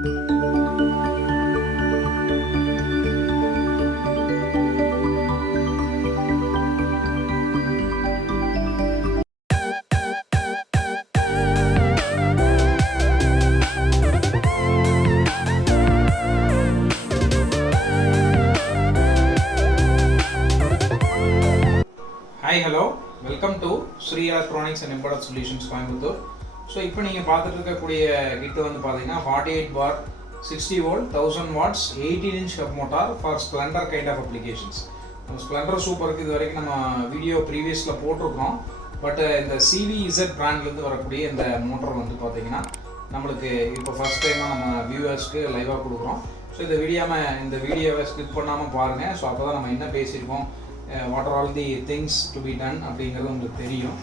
Hi, hello. Welcome to Sri Electronics and Embedded Solutions Coimbatore. So, இப்போ நீங்க பார்த்துட்டு இருக்கக்கூடிய கிட் வந்து பாத்தீங்கன்னா 48 bar 60 volt 1000 watts 18 inch hub motor for Splendor kind of applications. Splendor சூப்பருக்கு இது வரைக்கும் நம்ம வீடியோ ப்ரீவியஸ்ல போட்டுருக்கோம். பட் இந்த CVZ பிராண்ட்ல இருந்து வரக்கூடிய இந்த மோட்டார் வந்து பாத்தீங்கன்னா நம்மளுக்கு இப்போ ஃபர்ஸ்ட் டைமா நம்ம வியூவர்ஸ்க்கு லைவா கொடுக்குறோம். ஸோ இந்த வீடியோவை ஸ்கிப் பண்ணாம பாருங்க. ஸோ அப்பதான் நம்ம என்ன பேசியிருக்கோம், what are all the things to be done அப்படிங்கிறது உங்களுக்கு தெரியும்.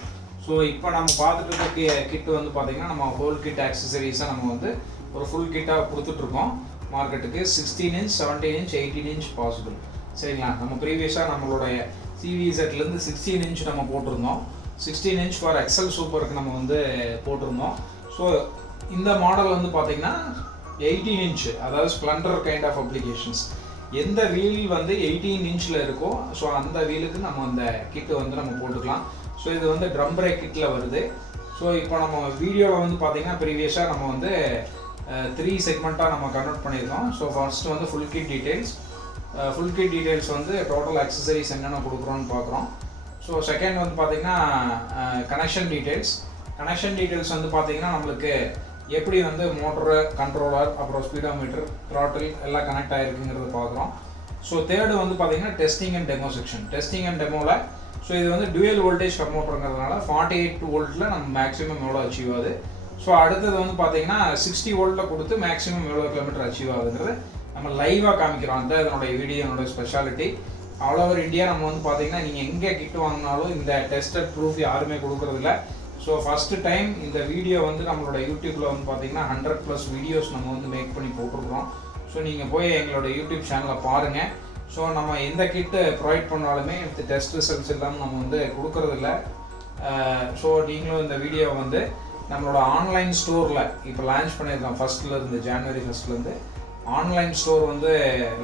ஸோ இப்போ நம்ம பார்த்துட்டு இருக்க கிட் வந்து பார்த்தீங்கன்னா நம்ம ஹோல் கிட் ஆக்சசரிஸாக நம்ம வந்து ஒரு ஃபுல் கிட்டாக கொடுத்துட்ருக்கோம் மார்க்கெட்டுக்கு. 16 inch 17 inch 18 inch பாசிபிள். சரிங்களா, நம்ம ப்ரீவியஸாக நம்மளுடைய CVZலேருந்து 16 inch நம்ம போட்டிருந்தோம். 16 inch ஃபார் எக்ஸல் சூப்பருக்கு நம்ம வந்து போட்டிருந்தோம். ஸோ இந்த மாடல் வந்து பார்த்தீங்கன்னா 18 inch, அதாவது ஸ்ப்ளெண்டர் கைண்ட் ஆஃப் அப்ளிகேஷன்ஸ். எந்த வீல் வந்து 18 inchல இருக்கோ ஸோ அந்த வீலுக்கு நம்ம அந்த கிட்டு வந்து நம்ம போட்டுக்கலாம். ஸோ இது வந்து ட்ரம் பிரேக் கிட்டில் வருது. ஸோ இப்போ நம்ம வீடியோவில் வந்து பார்த்தீங்கன்னா ப்ரீவியஸாக நம்ம வந்து 3 செக்மெண்ட்டாக நம்ம கன்வெர்ட் பண்ணியிருக்கோம். ஸோ ஃபர்ஸ்ட் வந்து ஃபுல் கிட் டீட்டெயில்ஸ் வந்து டோட்டல் அக்சசரிஸ் என்னென்ன கொடுக்குறோன்னு பார்க்குறோம். ஸோ செகண்ட் வந்து பார்த்தீங்கன்னா கனெக்ஷன் டீட்டெயில்ஸ் வந்து பார்த்தீங்கன்னா நம்மளுக்கு எப்படி வந்து மோட்டரு, கண்ட்ரோலர், அப்புறம் ஸ்பீடோமீட்டர், த்ராட்டில் எல்லாம் கனெக்ட் ஆகிருக்குங்கிறத பார்க்குறோம். ஸோ தேர்டு வந்து பார்த்தீங்கன்னா testing and demo section. Testing and டெமோவில் ஸோ இது வந்து டுவெல் வோல்டேஜ் ஹப் மோட்டருங்கிறதுனால 48 வோல்ட்டில் நம்ம மேக்ஸிமம் எவ்வளோ அச்சீவ் ஆகுது. ஸோ அடுத்தது வந்து பார்த்தீங்கன்னா 60 வோல்ட்டில் கொடுத்து மேக்ஸிமம் எவ்வளோ கிலோமீட்டர் அச்சீவ் ஆகுதுங்கிறது நம்ம லைவாக காமிக்கிறோம். அந்த இதனுடைய வீடியோனுடைய ஸ்பெஷாலிட்டி. ஆல் ஓவர் இந்தியா நம்ம வந்து பார்த்தீங்கன்னா நீங்கள் எங்கே கிட் வாங்கினாலும் இந்த டெஸ்டட் ப்ரூஃப் யாருமே கொடுக்குறதில்ல. ஸோ ஃபஸ்ட்டு டைம் இந்த வீடியோ வந்து நம்மளோட யூடியூப்பில் வந்து பார்த்தீங்கன்னா 100+ வீடியோஸ் நம்ம வந்து மேக் பண்ணி போட்டிருக்கிறோம். ஸோ நீங்கள் போய் எங்களோட யூடியூப் சேனலை பாருங்கள். ஸோ நம்ம எந்த கிட்டு ப்ரொவைட் பண்ணாலுமே இந்த டெஸ்ட் ரிசல்ட்ஸ் எல்லாம் நம்ம வந்து கொடுக்குறதில்ல. ஸோ நீங்களும் இந்த வீடியோ வந்து நம்மளோட ஆன்லைன் ஸ்டோரில் இப்போ லான்ச் பண்ணியிருக்கோம். ஜனவரி 1 ஆன்லைன் ஸ்டோர் வந்து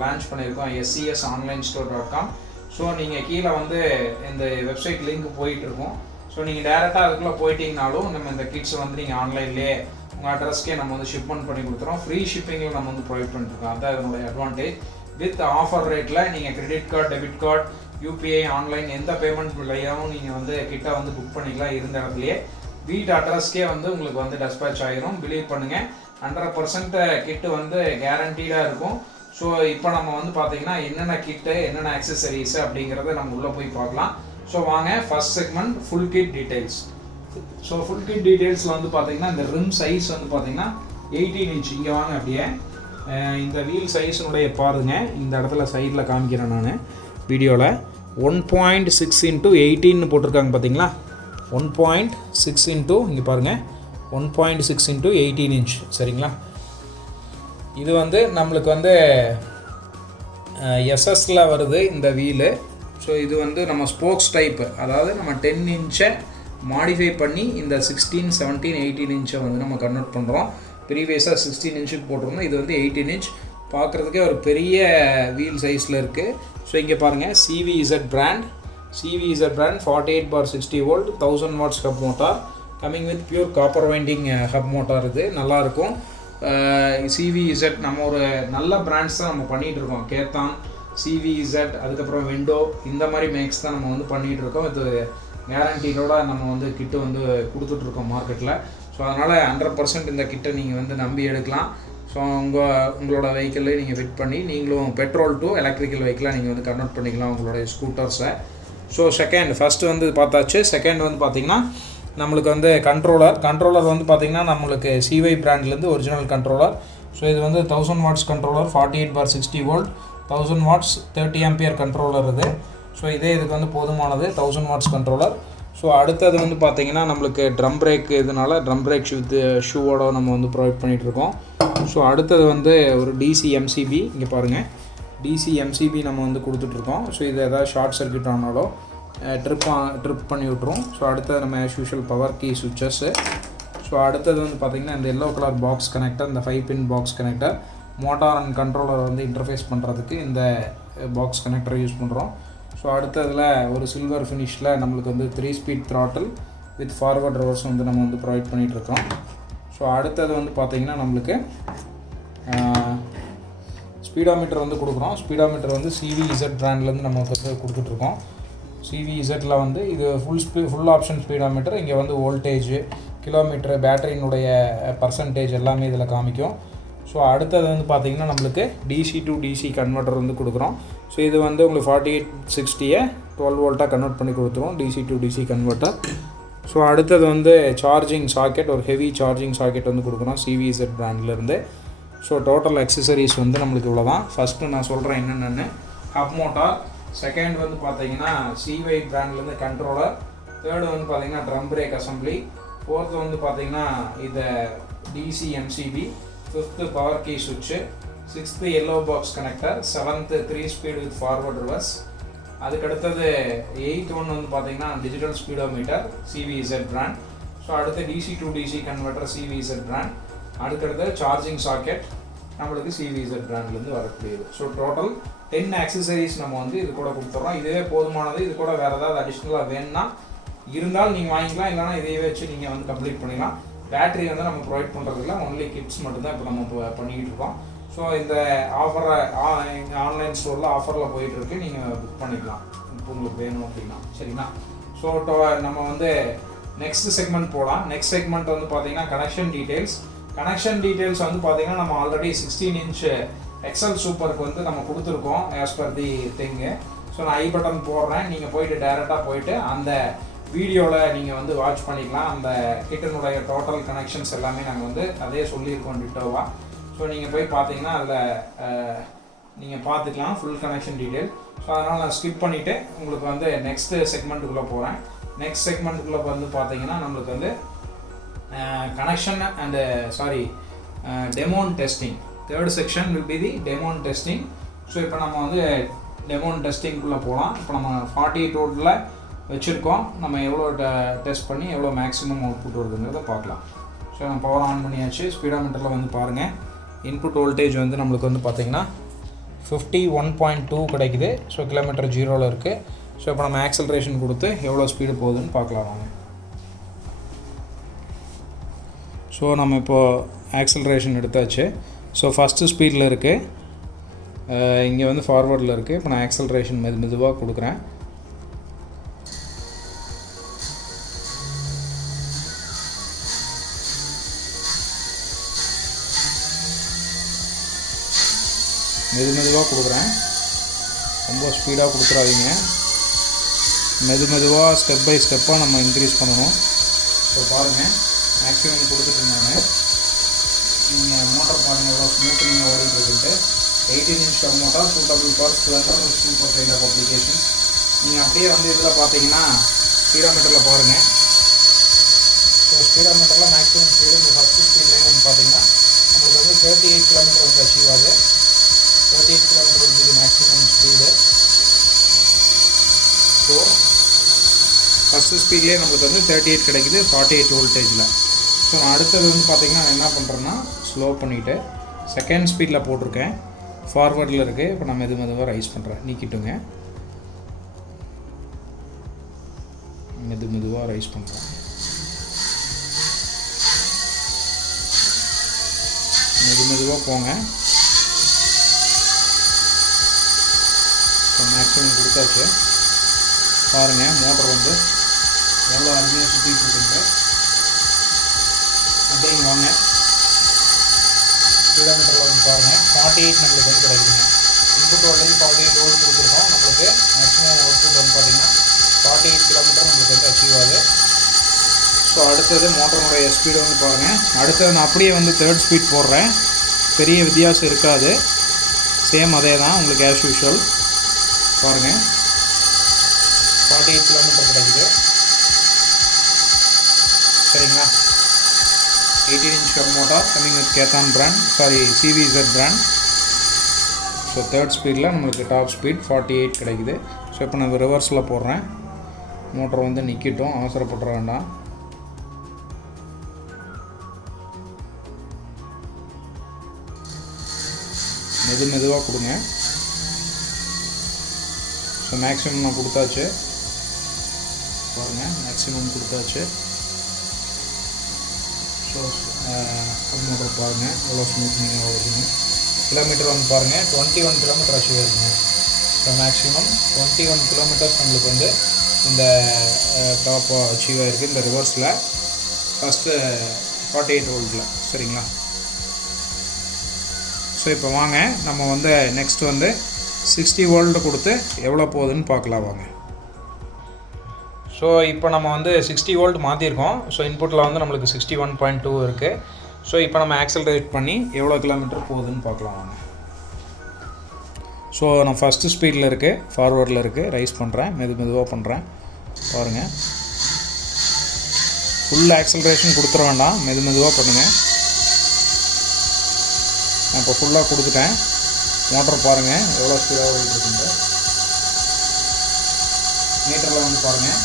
லான்ச் பண்ணியிருக்கோம், SCSonlinestore.com. ஸோ நீங்கள் கீழே வந்து இந்த வெப்சைட் லிங்க் போயிட்டுருக்கோம். ஸோ நீங்கள் டேரெக்டாக அதுக்குள்ளே போயிட்டீங்கனாலும் நம்ம இந்த கிட்ஸ் வந்து நீங்கள் ஆன்லைன்லேயே உங்கள் அட்ரஸ்க்கே நம்ம வந்து ஷிப்மெண்ட் பண்ணி கொடுத்துறோம். ஃப்ரீ ஷிப்பிங்கில் நம்ம வந்து ப்ரொவைட் பண்ணிட்டுருக்கோம். அதுதான் இதனுடைய அட்வான்டேஜ். வித் ஆஃபர் ரேட்டில் நீங்கள் credit card, debit card, UPI, online எந்த பேமெண்ட் விலையாகவும் நீங்கள் வந்து கிட்டை வந்து புக் பண்ணிக்கலாம். இருந்த இடத்துலையே வீட்டு அட்ரஸ்க்கே வந்து உங்களுக்கு வந்து டெஸ்பேச் ஆகிரும். பிலீவ் பண்ணுங்கள், 100% கிட்டு வந்து கேரண்டீடாக இருக்கும். ஸோ இப்போ நம்ம வந்து பார்த்தீங்கன்னா என்னென்ன கிட்டு, என்னென்ன ஆக்சசரிஸ் அப்படிங்கிறத நம்ம உள்ளே போய் பார்க்கலாம். ஸோ வாங்க, first segment full kit details. So full kit டீடைல்ஸில் வந்து பார்த்தீங்கன்னா இந்த ரிம் சைஸ் வந்து பார்த்தீங்கன்னா 18 inch. இங்கே வாங்க, அப்படியே இந்த வீல் சைஸினுடைய பாருங்க, இந்த இடத்துல சைடில் காமிக்கிறேன் நான் வீடியோவில். 1.6 into 18 போட்டிருக்காங்க பார்த்தீங்களா. 1.6 into இங்கே பாருங்கள் 1.6 into 18 inch. சரிங்களா, இது வந்து நம்மளுக்கு வந்து எஸ்எஸ்ல வருது இந்த வீலு. ஸோ இது வந்து நம்ம ஸ்போக்ஸ் டைப்பு, அதாவது நம்ம 10 inch மாடிஃபை பண்ணி இந்த 16, 17, 18 inch வந்து நம்ம கன்வெர்ட் பண்ணுறோம். ப்ரீவியஸாக 16 inch போட்டிருந்தோம், இது வந்து 18 inch. பார்க்குறதுக்கே ஒரு பெரிய வீல் சைஸில் இருக்குது. ஸோ இங்கே பாருங்கள், CVZ brand 48 bar 60 volt 1000 watts hub motor coming with pure copper winding hub motor. இது நல்லாயிருக்கும். CVZ நம்ம ஒரு நல்ல பிராண்ட்ஸ் தான் நம்ம பண்ணிகிட்ருக்கோம். கேத்தான், CVZ, அதுக்கப்புறம் விண்டோ, இந்த மாதிரி மேக்ஸ் தான் நம்ம வந்து பண்ணிகிட்ருக்கோம். இது கேரண்டீடோட நம்ம வந்து கிட்டு வந்து கொடுத்துட்ருக்கோம் மார்க்கெட்டில். ஸோ அதனால் 100% இந்த கிட்டை நீங்கள் வந்து நம்பி எடுக்கலாம். ஸோ உங்களோட வெஹிக்கிளில் நீங்கள் ஃபிட் பண்ணி நீங்களும் பெட்ரோல் டு எலக்ட்ரிக்கல் வெஹிக்கிளாக நீங்கள் வந்து கன்வெர்ட் பண்ணிக்கலாம் உங்களுடைய ஸ்கூட்டர்ஸை. ஸோ ஃபஸ்ட்டு வந்து பார்த்தாச்சு. செகண்ட் வந்து பார்த்திங்கன்னா நம்மளுக்கு வந்து கண்ட்ரோலர் வந்து பார்த்திங்கன்னா நம்மளுக்கு CY பிராண்ட்லேருந்து ஒரிஜினல் கண்ட்ரோலர். ஸோ இது வந்து 1000 watts controller, 48 bar 60 volt 1000 watts 30 ampere controller இது. ஸோ இதுக்கு வந்து போதுமானது 1000 watts கண்ட்ரோலர். ஸோ அடுத்தது வந்து பார்த்திங்கன்னா நம்மளுக்கு ட்ரம் பிரேக், இதனால் ட்ரம் பிரேக் வித் ஷூவோட நம்ம வந்து ப்ரொவைட் பண்ணிகிட்ருக்கோம். ஸோ அடுத்தது வந்து ஒரு DC MCB, இங்கே பாருங்கள் DC MCB நம்ம வந்து கொடுத்துட்ருக்கோம். ஸோ இது எதாவது ஷார்ட் சர்க்யூட் ஆனாலும் ட்ரிப் பண்ணி விட்ருவோம். ஸோ அடுத்தது நம்ம as usual power key switches. So so அடுத்தது வந்து பார்த்திங்கன்னா இந்த எல்லோ கலர் பாக்ஸ் கனெக்டர், இந்த 5 pin box connector motor and controller வந்து இன்டர்ஃபேஸ் பண்ணுறதுக்கு இந்த பாக்ஸ் கனெக்டரை யூஸ் பண்ணுறோம். ஸோ அடுத்ததில் ஒரு சில்வர் ஃபினிஷில் நம்மளுக்கு வந்து 3 speed throttle with forward reverse வந்து நம்ம வந்து ப்ரொவைட் பண்ணிகிட்ருக்கோம். ஸோ அடுத்தது வந்து பார்த்திங்கன்னா நம்மளுக்கு ஸ்பீடோமீட்டர் வந்து கொடுக்குறோம். ஸ்பீடோமீட்டர் வந்து CVZ பிராண்ட்லேருந்து நம்ம வந்து கொடுத்துட்ருக்கோம். CVZல வந்து இது ஃபுல் ஆப்ஷன் ஸ்பீடோமீட்டர். இங்கே வந்து வோல்டேஜ், கிலோமீட்டர், பேட்டரியினுடைய பர்சன்டேஜ் எல்லாமே இதில் காமிக்கும். ஸோ அடுத்தது வந்து பார்த்திங்கன்னா நம்மளுக்கு DC to DC கன்வெர்ட்டர் வந்து கொடுக்குறோம். ஸோ இது வந்து உங்களுக்கு 4860 12 வோல்ட்டாக கன்வெர்ட் பண்ணி கொடுத்துரும், DC to DC converter. So அடுத்தது வந்து சார்ஜிங் சாக்கெட், ஒரு ஹெவி சார்ஜிங் சாக்கெட் வந்து கொடுக்குறோம் CVZ பிராண்ட்லேருந்து. ஸோ டோட்டல் அக்சசரிஸ் வந்து நம்மளுக்கு இவ்வளோ தான். ஃபஸ்ட்டு நான் சொல்கிறேன் என்னென்னு. ஹப் மோட்டார், செகண்ட் வந்து பார்த்தீங்கன்னா CVZ பிராண்ட்லேருந்து கண்ட்ரோலர், தேர்டு வந்து பார்த்தீங்கன்னா ட்ரம் பிரேக் அசம்பிளி, ஃபோர்த்து வந்து பார்த்தீங்கன்னா இது DC MCB, fifth power key சுவிட்சு, sixth yellow box connector, seventh 3 speed with forward reverse. அதுக்கடுத்தது 8th ஒன்று வந்து பார்த்தீங்கன்னா digital speedometer CVZ brand. So அடுத்து DC to DC converter CVZ brand. அடுத்தடுத்து சார்ஜிங் சாக்கெட் நம்மளுக்கு CVZ பிராண்ட்லேருந்து வரக்கூடியது. ஸோ டோட்டல் 10 ஆக்சசரிஸ் நம்ம வந்து இது கூட கொடுத்துட்றோம். இதுவே போதுமானது. இது கூட வேறு ஏதாவது அடிஷ்னலாக வேணும்னா இருந்தால் நீங்கள் வாங்கிக்கலாம், இல்லைனா இதையே வச்சு நீங்கள் வந்து கம்ப்ளீட் பண்ணிக்கலாம். பேட்டரி வந்து நம்ம ப்ரொவைட் பண்ணுறதுல ஒன்லி கிட்ஸ் மட்டும்தான் இப்போ நம்ம பண்ணிக்கிட்டு இருக்கோம். ஸோ இந்த ஆஃபரை ஆன்லைன் ஸ்டோரில் ஆஃபரில் போயிட்டுருக்கு, நீங்கள் புக் பண்ணிக்கலாம் இப்போ உங்களுக்கு வேணும் அப்படின்னா. சரிங்களா? ஸோ நம்ம வந்து நெக்ஸ்ட் செக்மெண்ட் போகலாம். நெக்ஸ்ட் செக்மெண்ட் வந்து பார்த்தீங்கன்னா கனெக்ஷன் டீட்டெயில்ஸ். கனெக்ஷன் டீட்டெயில்ஸ் வந்து பார்த்தீங்கன்னா நம்ம ஆல்ரெடி 16 இன்ச் எக்ஸல் சூப்பருக்கு வந்து நம்ம கொடுத்துருக்கோம் ஆஸ் பர் தி திங்கு. ஸோ நான் ஐ பட்டன் போடுறேன், நீங்கள் போயிட்டு டேரெக்டாக போயிட்டு அந்த வீடியோவில் நீங்கள் வந்து வாட்ச் பண்ணிக்கலாம். அந்த கிட்டனுடைய டோட்டல் கனெக்ஷன்ஸ் எல்லாமே நாங்கள் வந்து அதே சொல்லியிருக்கோம் டிட்டோவாக. ஸோ நீங்கள் போய் பார்த்தீங்கன்னா அதில் நீங்கள் பார்த்துக்கலாம் ஃபுல் கனெக்ஷன் டீட்டெயில். ஸோ அதனால் நான் ஸ்கிப் பண்ணிவிட்டு உங்களுக்கு வந்து நெக்ஸ்ட்டு செக்மெண்ட்டுக்குள்ளே போகிறேன். நெக்ஸ்ட் செக்மெண்ட்டுக்குள்ளே வந்து பார்த்தீங்கன்னா நம்மளுக்கு வந்து connection and Damon testing. Third section will be the Damon testing. So இப்போ நம்ம வந்து டெமோன் டெஸ்டிங்குள்ளே போகலாம். இப்போ நம்ம 48 வோல்ட்டில் வச்சுருக்கோம். நம்ம எவ்வளோ டெஸ்ட் பண்ணி எவ்வளோ மேக்ஸிமம் அவுட்புட் வருதுங்கிறத பார்க்கலாம். ஸோ நம்ம பவர் ஆன் பண்ணியாச்சு. ஸ்பீடோமீட்டரில் வந்து பாருங்கள், இன்புட் வோல்டேஜ் வந்து நம்மளுக்கு வந்து பார்த்திங்கன்னா 51.2 கிடைக்குது. ஸோ கிலோமீட்டர் 0ல் இருக்குது. ஸோ இப்போ நம்ம ஆக்சலரேஷன் கொடுத்து எவ்வளோ ஸ்பீடு போகுதுன்னு பார்க்கலாம் வாங்க. ஸோ நம்ம இப்போது ஆக்சலரேஷன் எடுத்தாச்சு. ஸோ ஃபஸ்ட்டு ஸ்பீடில் இருக்குது, இங்கே வந்து ஃபார்வர்டில் இருக்குது. இப்போ நான் ஆக்சலரேஷன் மெதுவாக கொடுக்குறேன். மெதுவாக கொடுக்குறேன், ரொம்ப ஸ்பீடாக கொடுத்துடாதீங்க. மெதுவாக ஸ்டெப் பை ஸ்டெப்பாக நம்ம இன்க்ரீஸ் பண்ணணும். ஸோ பாருங்கள், மேக்ஸிமம் கொடுத்துட்டு நான் நீங்கள் மோட்டர் பாருங்கள் எவ்வளோ ஸ்மூத்னிங்காக ஓடிட்டு இருக்குன்ட்டு. 18 inch hub motor suitable for Splendor super kind of applications. நீங்கள் அப்படியே வந்து இதில் பார்த்தீங்கன்னா ஸ்பீடோமீட்டரில் பாருங்கள். ஸோ ஸ்பீடோமீட்டரில் மேக்ஸிமம் ஸ்பீடு இந்த ஃபஸ்ட்டு ஸ்பீட்லேயே வந்து பார்த்தீங்கன்னா நம்மளுக்கு வந்து 38 கிலோமீட்டர் வந்து அச்சீவ் ஆகுது. 38 கிலோமீட்டர் வந்து இது மேக்ஸிமம் ஸ்பீடு. ஸோ ஃபஸ்ட்டு ஸ்பீட்லேயே நம்மளுக்கு வந்து 38 கிடைக்குது 48 வோல்டேஜில். ஸோ நான் அடுத்தது வந்து பார்த்திங்கன்னா நான் என்ன பண்ணுறேன்னா ஸ்லோ பண்ணிவிட்டு செகண்ட் ஸ்பீடில் போட்டிருக்கேன், ஃபார்வர்டில் இருக்குது. இப்போ நான் மெதுவாக ரைஸ் பண்ணுறேன், நீக்கிட்டுங்க. மெதுவாக ரைஸ் பண்ணுறேன், மெதுவாக போங்க. ஸோ மேக்ஸிமம் கொடுத்தாச்சு. பாருங்கள் மோட்டர் வந்து எவ்வளோ அருமையாக சுற்றிட்டு இருக்குங்க. அப்படிங்க வாங்க, கிலோமீட்டரில் வந்து பாருங்கள் 48 நம்மளுக்கு வந்து கிடைக்குதுங்க. இன்புட் வோல்டேஜ் 48 வோல்ட் கொடுத்துருக்கோம். நம்மளுக்கு மேக்ஸிமம் அவுட்புட் வந்து பார்த்திங்கன்னா 48 கிலோமீட்டர் நம்மளுக்கு வந்து அச்சீவ் ஆகுது. ஸோ அடுத்தது மோட்டருடைய ஸ்பீடு வந்து பாருங்கள். அடுத்தது நான் அப்படியே வந்து தேர்ட் ஸ்பீட் போடுறேன். பெரிய வித்தியாசம் இருக்காது, சேம் அதே தான் உங்களுக்கு ஆஸ் யூஷுவல். பாருங்கள் 48 கிலோமீட்டர் கிடைக்குது. சரிங்களா? 18 inch hub motor coming with Khaitan brand, CVZ brand. So third ஸ்பீடில் நம்மளுக்கு டாப் ஸ்பீட் 48 கிடைக்குது. ஸோ இப்போ நான் ரிவர்ஸில் போடுறேன். மோட்டர் வந்து நிற்கட்டும், அவசரப்பட வேண்டாம். மெதுவாக கொடுங்க. ஸோ மேக்ஸிமம் நான் கொடுத்தாச்சு பாருங்கள், மேக்ஸிமம் கொடுத்தாச்சு. ஸோ ஹப் மோட்டர் பாருங்கள் எவ்வளோ ஸ்மூத்னிங்காக வருதுங்க. கிலோமீட்டர் வந்து பாருங்கள் 21 கிலோமீட்டர் அச்சீவ் ஆகுதுங்க. ஸோ மேக்ஸிமம் 21 கிலோமீட்டர்ஸ் நம்மளுக்கு வந்து இந்த டாப் அச்சீவ் ஆகிருக்கு இந்த ரிவர்ஸில் ஃபஸ்ட்டு 48 வோல்ட்டில். சரிங்களா? ஸோ இப்போ வாங்க நம்ம வந்து நெக்ஸ்ட் வந்து 60 வோல்ட் கொடுத்து எவ்வளோ போகுதுன்னு பார்க்கலாம் வாங்க. ஸோ இப்போ நம்ம வந்து 60 வோல்ட் மாற்றிருக்கோம். ஸோ இன்புட்டில் வந்து நம்மளுக்கு 61.2 இருக்குது. ஸோ இப்போ நம்ம ஆக்சலரேட் பண்ணி எவ்வளோ கிலோமீட்டர் போகுதுன்னு பார்க்கலாம் வாங்க. ஸோ நான் ஃபஸ்ட்டு ஸ்பீடில் இருக்குது, ஃபார்வர்டில் இருக்குது, ரைஸ் பண்ணுறேன், மெதுவாக பண்ணுறேன் பாருங்கள். ஃபுல் ஆக்சலரேஷன் கொடுத்துட வேண்டாம், மெதுவாக பண்ணுங்கள். நான் இப்போ ஃபுல்லாக கொடுத்துட்டேன். மோட்டர் பாருங்கள் எவ்வளோ ஸ்பீடாக ஓடிட்டு இருக்குங்க. மீட்டரில் வந்து பாருங்கள்,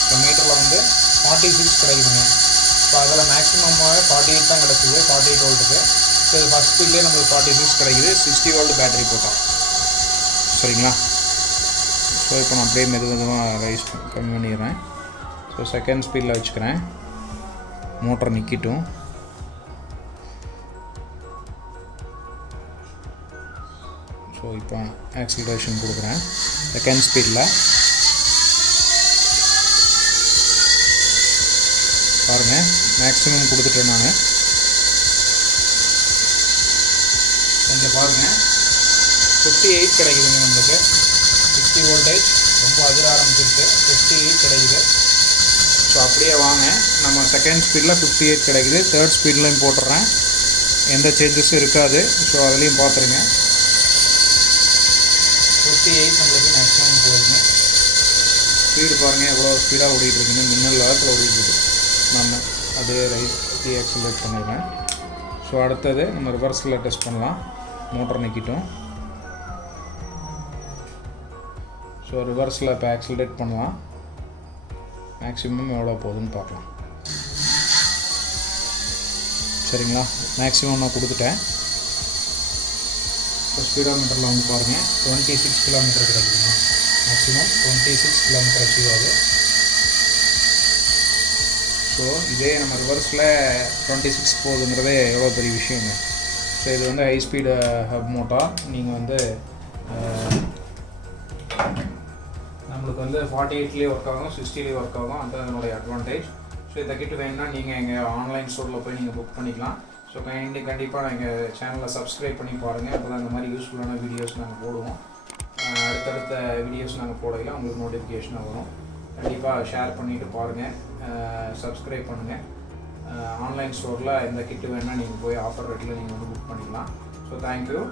இப்போ மீட்டரில் வந்து 46 கிடைக்குதுங்க. ஸோ அதில் மேக்ஸிமமாக 48 தான் கிடச்சிது 48 வோல்ட்டுக்கு. ஸோ இது ஃபஸ்ட் ஸ்பீட்லேயே நம்மளுக்கு 46 கிடைக்குது 60 வோல்ட் பேட்டரி போட்டோம். சரிங்களா? ஸோ இப்போ நான் அப்படியே மெதுவாக ரைஸ் கம்மி பண்ணிடுறேன். ஸோ செகண்ட் ஸ்பீடில் வச்சுக்கிறேன், மோட்டர் நிற்கட்டும். ஸோ இப்போ ஆக்சிலரேஷன் கொடுக்குறேன் செகண்ட் ஸ்பீடில் பாருங்கள். மேக்ஸிமம் கொடுத்துட்டேன் நான். இங்கே பாருங்கள் 58 கிடைக்குதுங்க நம்மளுக்கு. 60 வோல்டேஜ் ரொம்ப அதிர ஆரம்பிச்சிருக்கு, 58 கிடைக்குது. ஸோ அப்படியே வாங்க, நம்ம செகண்ட் ஸ்பீடில் 58 கிடைக்குது. தேர்ட் ஸ்பீட்லையும் போட்டுடுறேன், எந்த சேஞ்சஸும் இருக்காது. ஸோ அதுலேயும் பார்த்துருங்க 58 நம்மளுக்கு மேக்ஸிமம் போகுதுங்க. ஸ்பீடு பாருங்கள் எவ்வளோ ஸ்பீடாக ஓடிட்டுருக்குங்க, மின்னல் லெவலில் ஓடிட்டுருக்கு. நம்ம அதே ஆக்சிலேட் பண்ணிடுறேன். ஸோ அடுத்தது நம்ம ரிவர்ஸில் டெஸ்ட் பண்ணலாம். மோட்டர் நிற்கட்டும். ஸோ ரிவர்ஸில் இப்போ ஆக்சிலேட் பண்ணலாம், மேக்ஸிமம் எவ்வளோ போகுதுன்னு பார்க்கலாம். சரிங்களா? மேக்ஸிமம் நான் கொடுத்துட்டேன். இப்போ ஸ்பீடோமீட்டரில் வந்து பாருங்கள் 26 கிலோமீட்டர் கிடைக்குதுங்க. மேக்ஸிமம் 26 கிலோமீட்டர் அச்சீவ் ஆகுது. ஸோ இதே நம்ம ரிவர்ஸில் 26 போகுதுங்கிறதே எவ்வளோ பெரிய விஷயங்க. ஸோ இது வந்து ஹை ஸ்பீடு ஹப் மோட்டார். நீங்கள் வந்து நம்மளுக்கு வந்து 48லேயே ஒர்க் ஆகும், 60லேயே ஒர்க் ஆகும். அதுதான் அதனுடைய அட்வான்டேஜ். ஸோ இந்த கிட்ட வேணும்னா நீங்கள் எங்கள் ஆன்லைன் ஸ்டோரில் போய் நீங்கள் புக் பண்ணிக்கலாம். ஸோ கண்டிப்பாக எங்கள் சேனலை சப்ஸ்கிரைப் பண்ணி பாருங்கள். அப்போ தான் இந்த மாதிரி யூஸ்ஃபுல்லான வீடியோஸ் நாங்கள் போடுவோம். அடுத்தடுத்த வீடியோஸ் நாங்கள் போடையில் உங்களுக்கு நோட்டிஃபிகேஷனாக வரும். கண்டிப்பாக ஷேர் பண்ணிவிட்டு பாருங்கள், சப்ஸ்கிரைப் பண்ணுங்கள். ஆன்லைன் ஸ்டோரில் எந்த கிட்டு வேணால் நீங்கள் போய் ஆஃபர் ரேட்டில் நீங்கள் வந்து புக் பண்ணிக்கலாம். So thank you.